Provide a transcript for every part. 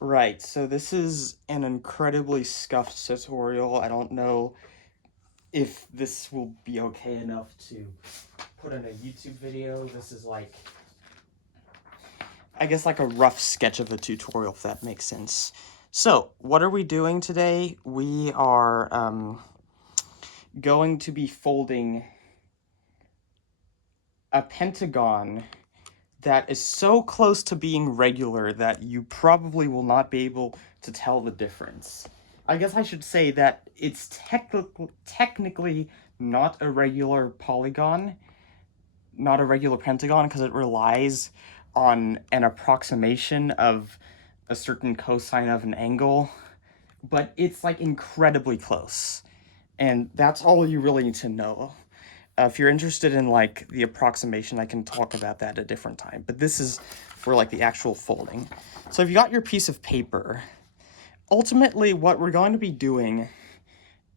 Right, so this is an incredibly scuffed tutorial. I don't know if this will be okay enough to put in a YouTube video. This is like, I guess, like a rough sketch of a tutorial, if that makes sense. So, what are we doing today? We are going to be folding a pentagon that is so close to being regular that you probably will not be able to tell the difference. I guess I should say that it's technically not a regular polygon, not a regular pentagon, because it relies on an approximation of a certain cosine of an angle, but it's like incredibly close. And that's all you really need to know. If you're interested in like the approximation, I can talk about that at a different time. But this is for like the actual folding. So if you got your piece of paper, ultimately what we're going to be doing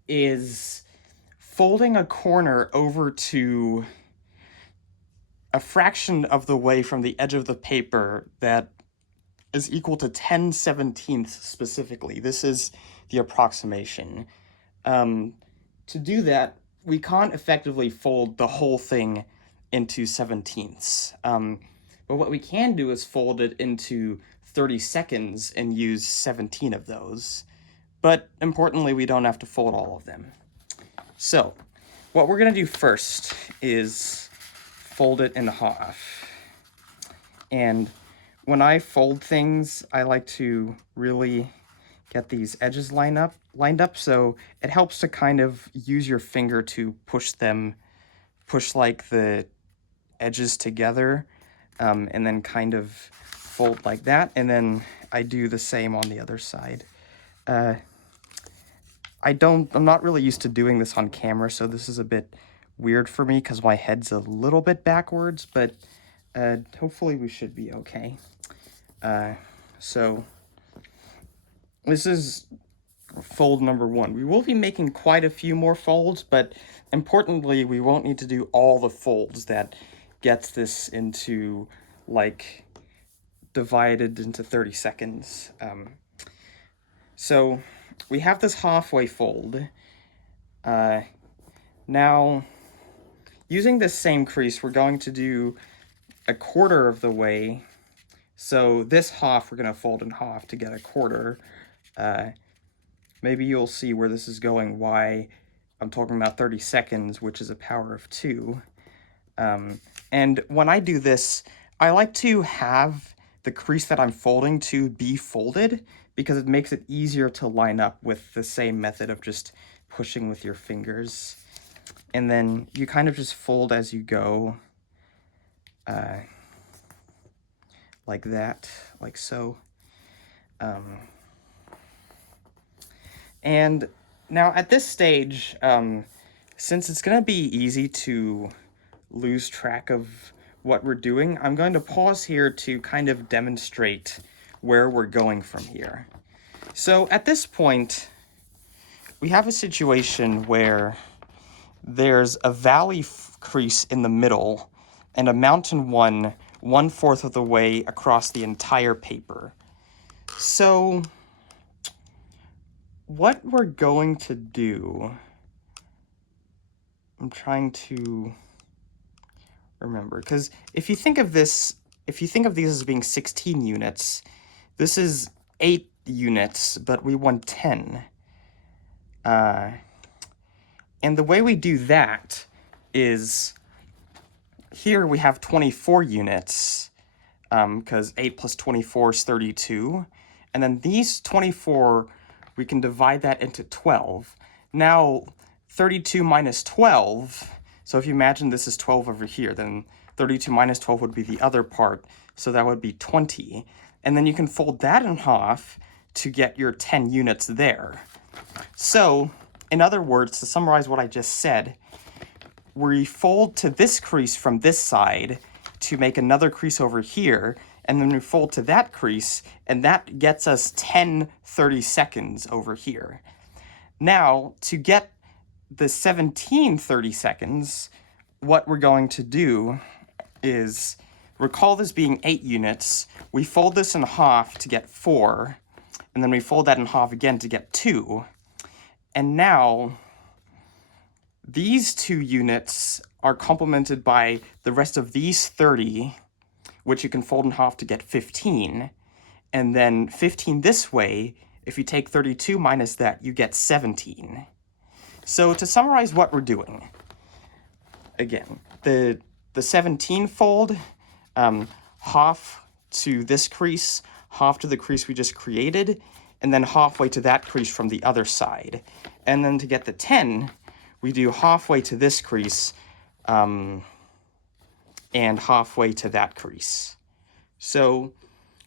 is folding a corner over to a fraction of the way from the edge of the paper that is equal to 10/17 specifically. This is the approximation. To do that, we can't effectively fold the whole thing into 17ths. But what we can do is fold it into 30 seconds and use 17 of those. But importantly, we don't have to fold all of them. So, what we're going to do first is fold it in half. And when I fold things, I like to really get these edges lined up, so it helps to kind of use your finger to push like the edges together, and then kind of fold like that, and then I do the same on the other side. I'm not really used to doing this on camera, so this is a bit weird for me because my head's a little bit backwards, but hopefully we should be okay. So this is fold number 1. We will be making quite a few more folds, but importantly, we won't need to do all the folds that gets this into, like, divided into 30 seconds. So we have this halfway fold. Now, using this same crease, we're going to do a quarter of the way. So this half, we're going to fold in half to get a quarter. Maybe you'll see where this is going, why I'm talking about 30 seconds, which is a power of 2. And when I do this, I like to have the crease that I'm folding to be folded because it makes it easier to line up with the same method of just pushing with your fingers. And then you kind of just fold as you go, like that, like so. And now at this stage, since it's going to be easy to lose track of what we're doing, I'm going to pause here to kind of demonstrate where we're going from here. So at this point, we have a situation where there's a valley crease in the middle and a mountain one 1/4 of the way across the entire paper. So what we're going to do, I'm trying to remember, because if you think of these as being 16 units, this is 8 units, but we want 10. And the way we do that is, here we have 24 units, because 8 plus 24 is 32, and then these 24, we can divide that into 12. Now, 32 minus 12, so if you imagine this is 12 over here, then 32 minus 12 would be the other part, so that would be 20. And then you can fold that in half to get your 10 units there. So, in other words, to summarize what I just said, we fold to this crease from this side to make another crease over here, and then we fold to that crease, and that gets us 10 30 seconds over here. Now, to get the 17 30 seconds, what we're going to do is, recall this being 8 units, we fold this in half to get 4, and then we fold that in half again to get 2. And now these 2 units are complemented by the rest of these 30, which you can fold in half to get 15. And then 15 this way, if you take 32 minus that, you get 17. So to summarize what we're doing, again, the 17 fold, half to this crease, half to the crease we just created, and then halfway to that crease from the other side. And then to get the 10, we do halfway to this crease, and halfway to that crease. So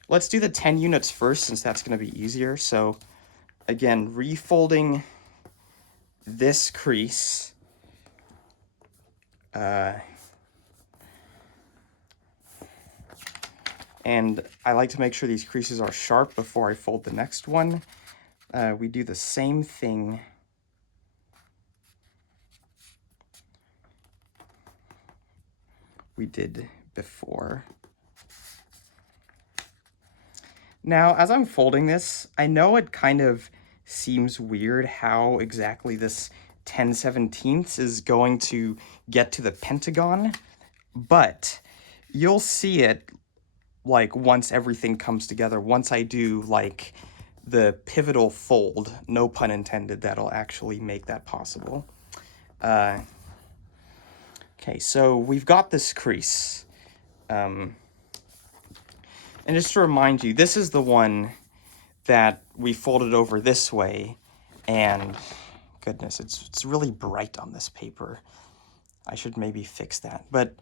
let's do the 10 units first, since that's going to be easier. So again, refolding this crease, and I like to make sure these creases are sharp before I fold the next one. We do the same thing we did before. Now, as I'm folding this, I know it kind of seems weird how exactly this 10/17 is going to get to the pentagon, but you'll see it like once everything comes together, once I do like the pivotal fold, no pun intended, that'll actually make that possible. Okay, so we've got this crease. And just to remind you, this is the one that we folded over this way, and goodness, it's really bright on this paper. I should maybe fix that. But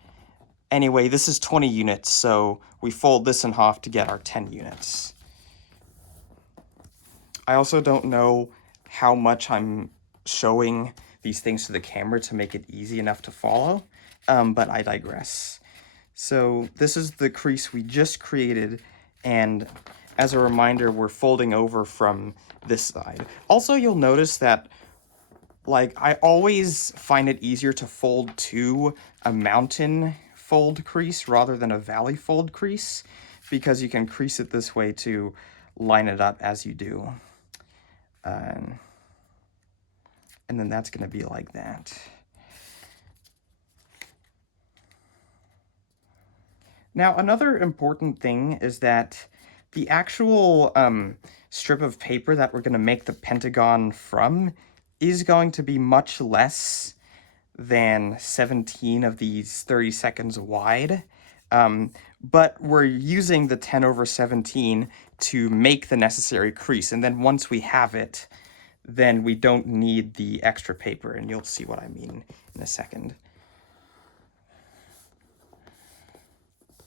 anyway, this is 20 units, so we fold this in half to get our 10 units. I also don't know how much I'm showing these things to the camera to make it easy enough to follow, but I digress. So this is the crease we just created, and as a reminder, we're folding over from this side. Also, you'll notice that, like, I always find it easier to fold to a mountain fold crease rather than a valley fold crease, because you can crease it this way to line it up as you do. And then that's going to be like that. Now, another important thing is that the actual strip of paper that we're going to make the pentagon from is going to be much less than 17 of these 30 seconds wide. But we're using the 10/17 to make the necessary crease. And then once we have it, then we don't need the extra paper. And you'll see what I mean in a second.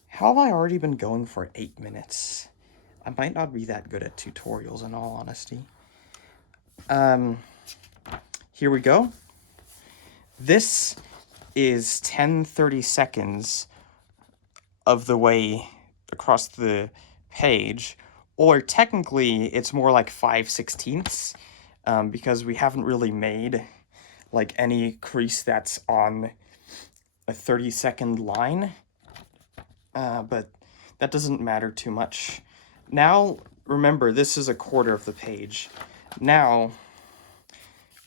How have I already been going for 8 minutes? I might not be that good at tutorials, in all honesty. Here we go. This is 10/30 seconds of the way across the page, or technically it's more like 5/16, because we haven't really made like any crease that's on a 30-second line. But that doesn't matter too much. Now, remember, this is a quarter of the page. Now,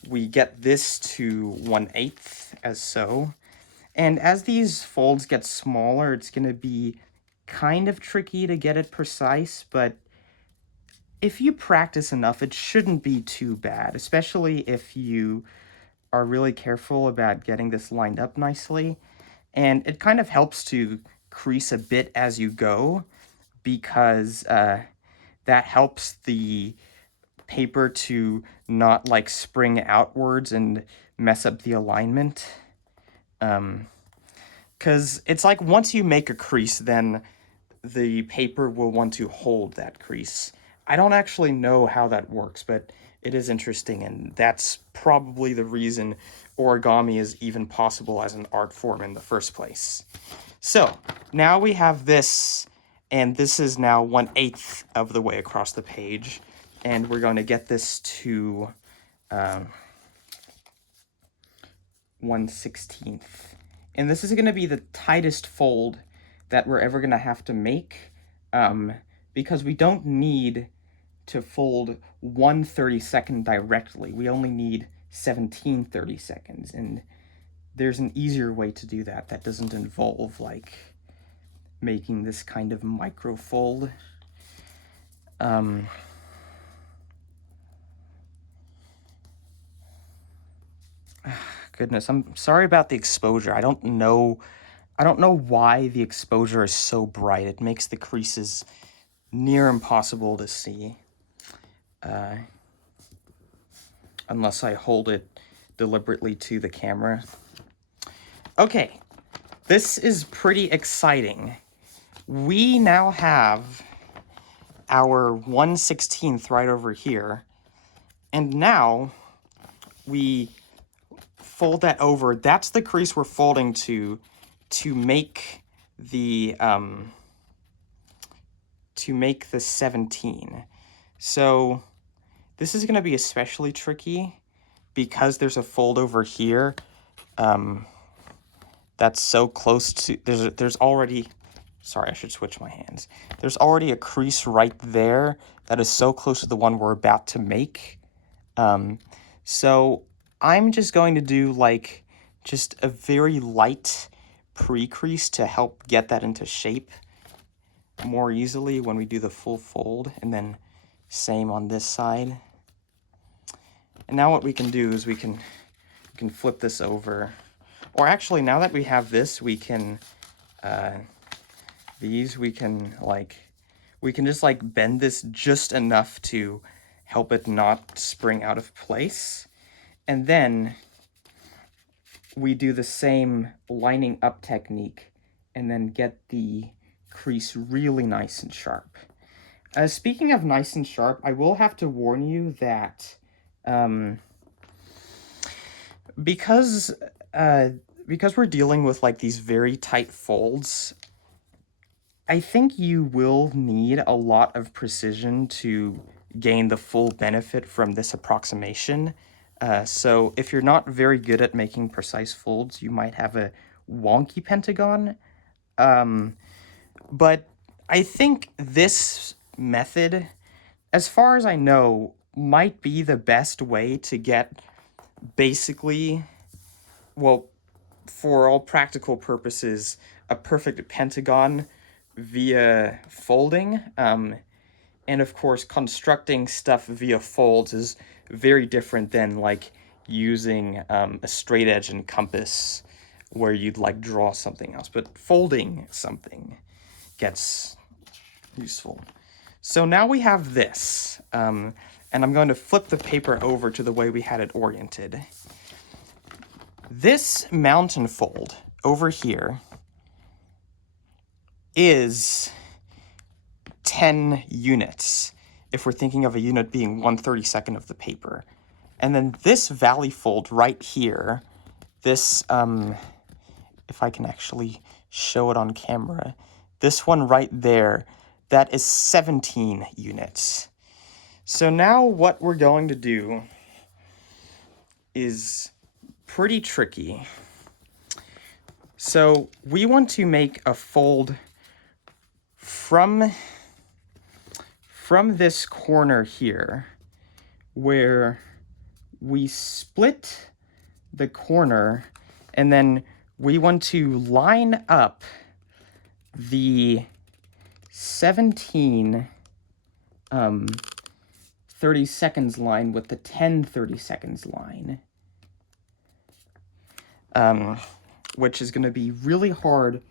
we get this to 1/8, as so. And as these folds get smaller, it's going to be kind of tricky to get it precise, but if you practice enough, it shouldn't be too bad, especially if you are really careful about getting this lined up nicely. And it kind of helps to crease a bit as you go, because that helps the paper to not like spring outwards and mess up the alignment. Because it's like once you make a crease, then the paper will want to hold that crease. I don't actually know how that works, but it is interesting, and that's probably the reason origami is even possible as an art form in the first place. So, now we have this, and this is now 1/8 of the way across the page, and we're going to get this to 1/16. And this is going to be the tightest fold that we're ever going to have to make, because we don't need to fold 1 30-second directly. We only need 17 30-seconds, and there's an easier way to do that that doesn't involve, like, making this kind of micro fold. Goodness, I'm sorry about the exposure. I don't know why the exposure is so bright. It makes the creases near impossible to see. Unless I hold it deliberately to the camera. Okay, this is pretty exciting. We now have our 1/16 right over here, and now we fold that over. That's the crease we're folding to make the 17. So this is going to be especially tricky because there's a fold over here that's so close to, there's already, sorry, I should switch my hands. There's already a crease right there that is so close to the one we're about to make. So I'm just going to do like just a very light pre-crease to help get that into shape more easily when we do the full fold, and then same on this side. And now what we can do is we can flip this over. Or actually, now that we have this, we can, we can just like bend this just enough to help it not spring out of place. And then we do the same lining up technique and then get the crease really nice and sharp. Speaking of nice and sharp, I will have to warn you that because we're dealing with like these very tight folds, I think you will need a lot of precision to gain the full benefit from this approximation. So if you're not very good at making precise folds, you might have a wonky pentagon. But I think this method, as far as I know, might be the best way to get basically, well, for all practical purposes, a perfect pentagon via folding. And of course, constructing stuff via folds is very different than like using a straight edge and compass where you'd like draw something else. But folding something gets useful. So now we have this, and I'm going to flip the paper over to the way we had it oriented. This mountain fold over here is 10 units, if we're thinking of a unit being 1/32 of the paper. And then this valley fold right here, this, if I can actually show it on camera, this one right there, that is 17 units. So now what we're going to do is pretty tricky. So we want to make a fold from this corner here, where we split the corner, and then we want to line up the 17 30 seconds line with the 10 30 seconds line, which is going to be really hard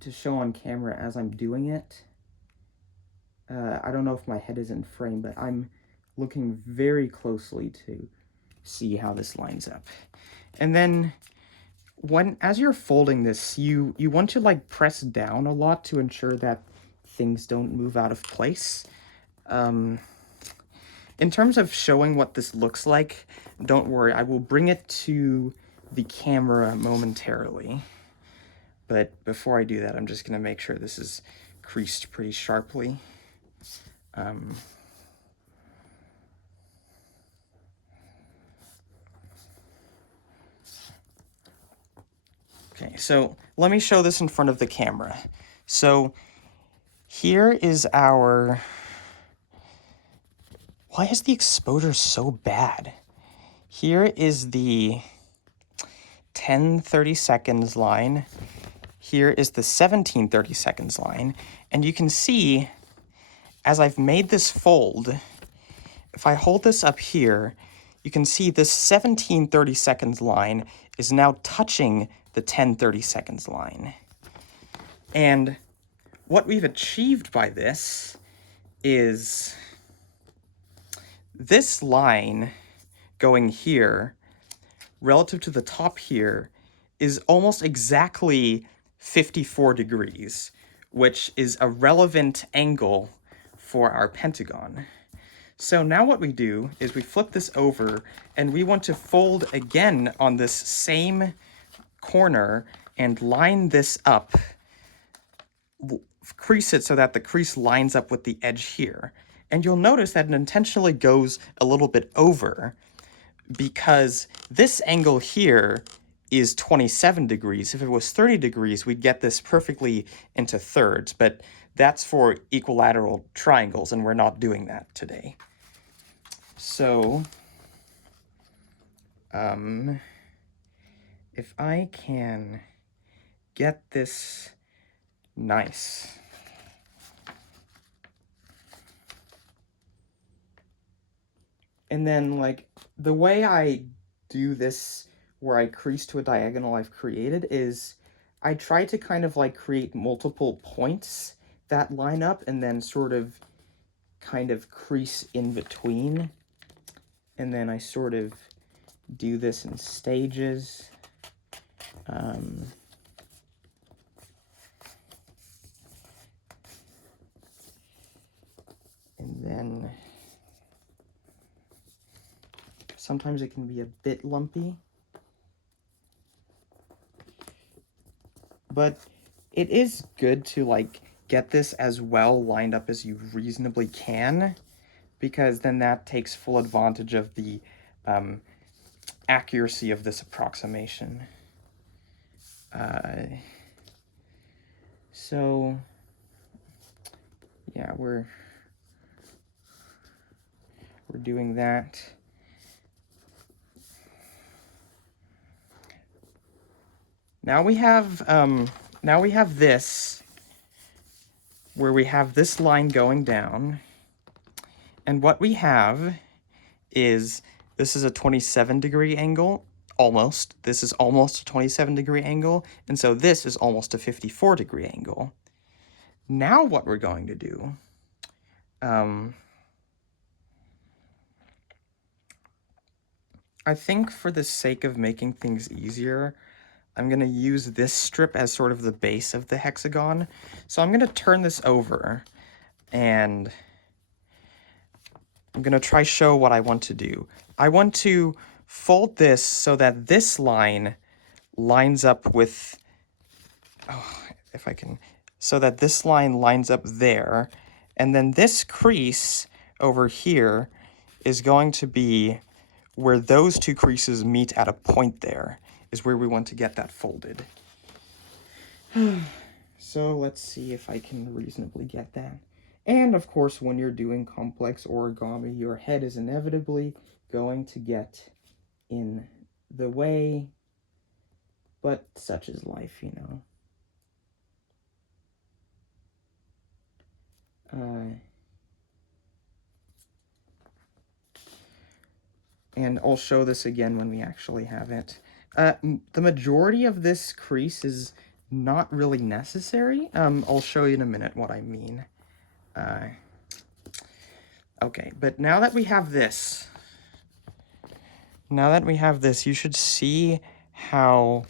to show on camera as I'm doing it. I don't know if my head is in frame, but I'm looking very closely to see how this lines up. And then as you're folding this, you want to like press down a lot to ensure that things don't move out of place. In terms of showing what this looks like, don't worry, I will bring it to the camera momentarily. But before I do that, I'm just going to make sure this is creased pretty sharply. Okay, so let me show this in front of the camera. So here is our Why is the exposure so bad? Here is the 10 30 seconds line. Here is the 17 30 seconds line. And you can see, as I've made this fold, if I hold this up here, you can see this 17 30 seconds line is now touching the 10 30 seconds line. And what we've achieved by this is this line going here relative to the top here is almost exactly 54 degrees, which is a relevant angle for our pentagon. So now what we do is we flip this over and we want to fold again on this same corner and line this up, crease it so that the crease lines up with the edge here. And you'll notice that it intentionally goes a little bit over because this angle here is 27 degrees. If it was 30 degrees, we'd get this perfectly into thirds, but that's for equilateral triangles, and we're not doing that today. So, if I can get this nice. And then, like, the way I do this where I crease to a diagonal I've created is I try to kind of like create multiple points that line up and then sort of kind of crease in between. And then I sort of do this in stages. And then sometimes it can be a bit lumpy. But it is good to like get this as well lined up as you reasonably can, because then that takes full advantage of the accuracy of this approximation. So yeah, we're doing that. Now we have this, where we have this line going down, and what we have is, this is a 27-degree angle, almost. This is almost a 27-degree angle, and so this is almost a 54-degree angle. Now what we're going to do, I think for the sake of making things easier, I'm going to use this strip as sort of the base of the hexagon. So I'm going to turn this over, and I'm going to try show what I want to do. I want to fold this so that this line lines up with, if I can, so that this line lines up there, and then this crease over here is going to be where those two creases meet at a point there, is where we want to get that folded. So let's see if I can reasonably get that. And of course, when you're doing complex origami, your head is inevitably going to get in the way, but such is life, you know. And I'll show this again when we actually have it. The majority of this crease is not really necessary. I'll show you in a minute what I mean. Okay, but now that we have this, you should see how,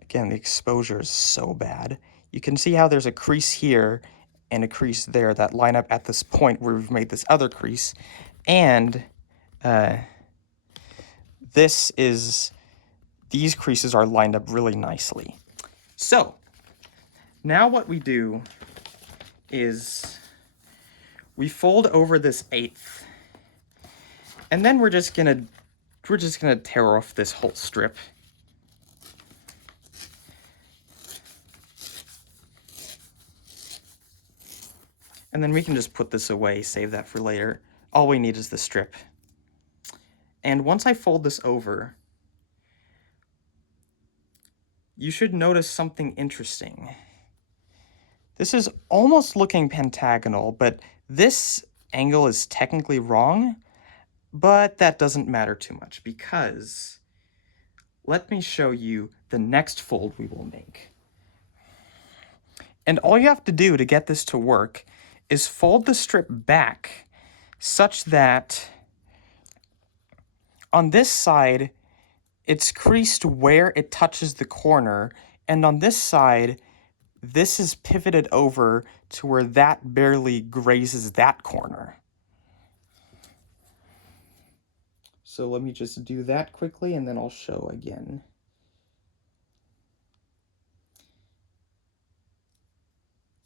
again, the exposure is so bad. You can see how there's a crease here and a crease there that line up at this point where we've made this other crease. And these creases are lined up really nicely. So now what we do is we fold over this eighth, and then we're just gonna tear off this whole strip. And then we can just put this away, save that for later. all we need is the strip. And once I fold this over, you should notice something interesting. This is almost looking pentagonal, but this angle is technically wrong, but that doesn't matter too much because let me show you the next fold we will make. And all you have to do to get this to work is fold the strip back such that on this side, it's creased where it touches the corner, and on this side, this is pivoted over to where that barely grazes that corner. So let me just do that quickly, and then I'll show again.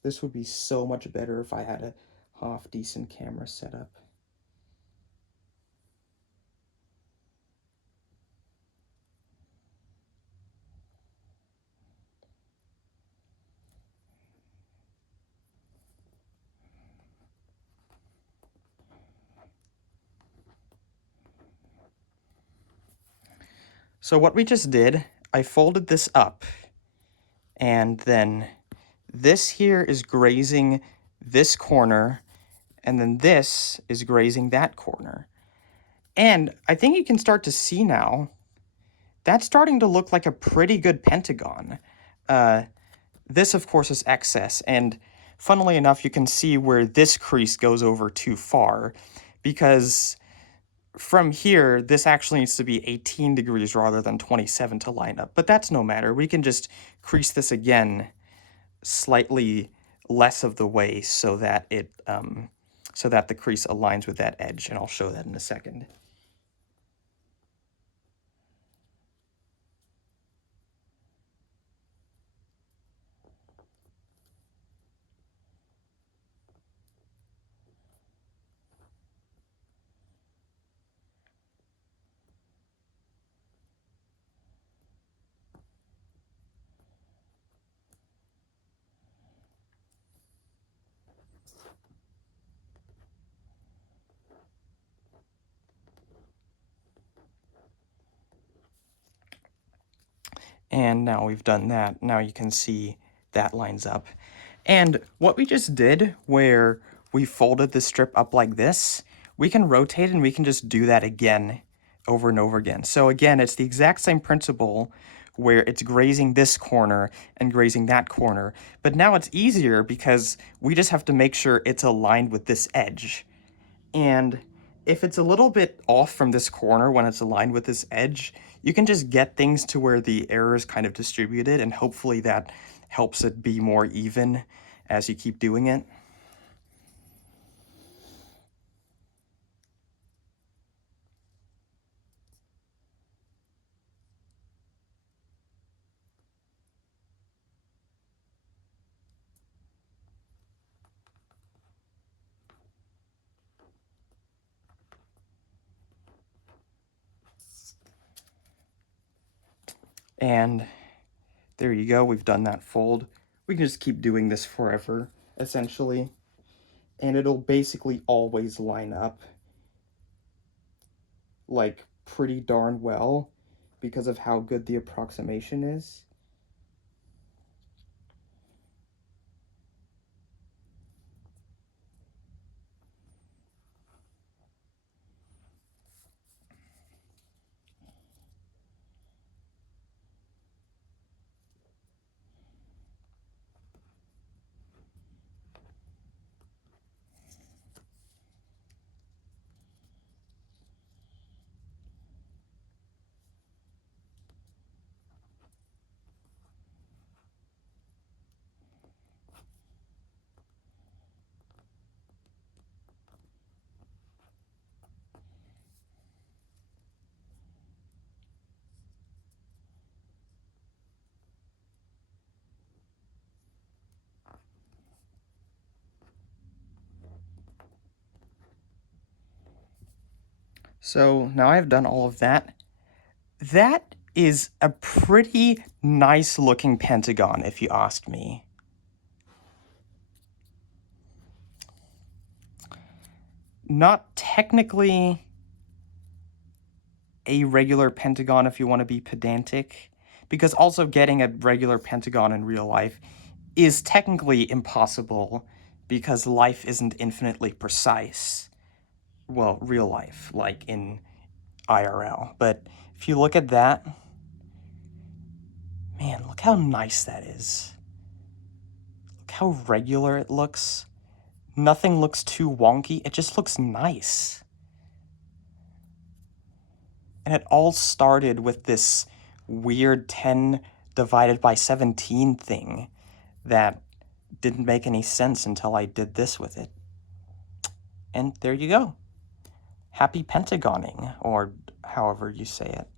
This would be so much better if I had a half-decent camera setup. So what we just did, I folded this up, and then this here is grazing this corner, and then this is grazing that corner. And I think you can start to see now, that's starting to look like a pretty good pentagon. This, of course, is excess, and funnily enough, you can see where this crease goes over too far, because from here, this actually needs to be 18 degrees rather than 27 to line up, but that's no matter. We can just crease this again slightly less of the way so that so that the crease aligns with that edge, and I'll show that in a second. And now we've done that. Now you can see that lines up. And what we just did, where we folded the strip up like this, we can rotate and we can just do that again over and over again. So again, it's the exact same principle where it's grazing this corner and grazing that corner. But now it's easier because we just have to make sure it's aligned with this edge. And if it's a little bit off from this corner when it's aligned with this edge, you can just get things to where the error is kind of distributed, and hopefully that helps it be more even as you keep doing it. And there you go, we've done that fold. We can just keep doing this forever, essentially. And it'll basically always line up, like, pretty darn well because of how good the approximation is. So now I've done all of that. That is a pretty nice looking pentagon, if you ask me. not technically a regular pentagon if you want to be pedantic, because also getting a regular pentagon in real life is technically impossible because life isn't infinitely precise. Well, real life, like in IRL. But if you look at that, man, look how nice that is. Look how regular it looks. Nothing looks too wonky. It just looks nice. And it all started with this weird 10 divided by 17 thing that didn't make any sense until I did this with it. And there you go. Happy pentagoning, or however you say it.